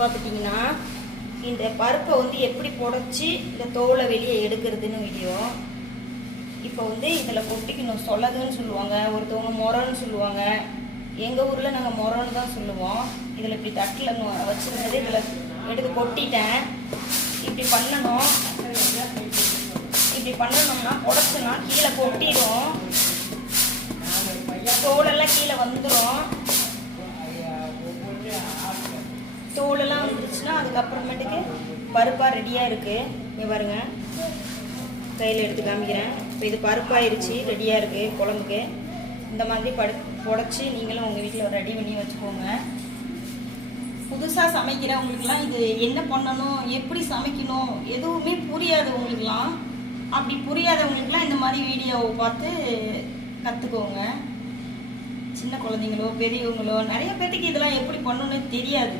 பார்த்துட்டிங்கன்னா இந்த பருப்பை வந்து எப்படி புடச்சி இந்த தோலை வெளியே எடுக்கிறதுன்னு வீடியோ. இப்போ வந்து இதில் கொட்டிக்கணும். சொலகுன்னு சொல்லுவாங்க, ஒருத்தவங்க முரன்னு சொல்லுவாங்க. எங்கள் ஊரில் நாங்கள் முரன்னு தான் சொல்லுவோம். இதில் இப்படி தட்டில் வச்சுருந்தது இதில் எடுத்து கொட்டிட்டேன். இப்படி பண்ணணும். இப்படி பண்ணணும்னா புடச்சுன்னா கீழே கொட்டிடும், தோலெல்லாம் கீழே வந்துடும். தோலெல்லாம் வந்துருச்சுன்னா அதுக்கப்புறமேட்டுக்கு பருப்பாக ரெடியாக இருக்குது. இங்கே பாருங்க, கையில் எடுத்து காமிக்கிறேன். இப்போ இது பருப்பாயிருச்சு, ரெடியாக இருக்குது குழம்புக்கு. இந்த மாதிரி புடச்சி நீங்களும் உங்கள் வீட்டில் ரெடி பண்ணி வச்சுக்கோங்க. புதுசாக சமைக்கிறவங்களுக்குலாம் இது என்ன பண்ணணும், எப்படி சமைக்கணும் எதுவுமே புரியாது உங்களுக்குலாம். அப்படி புரியாதவங்களுக்குலாம் இந்த மாதிரி வீடியோவை பார்த்து கற்றுக்கோங்க. சின்ன குழந்தைங்களோ பெரியவங்களோ நிறைய பேர்த்துக்கு இதெல்லாம் எப்படி பண்ணணும்னு தெரியாது.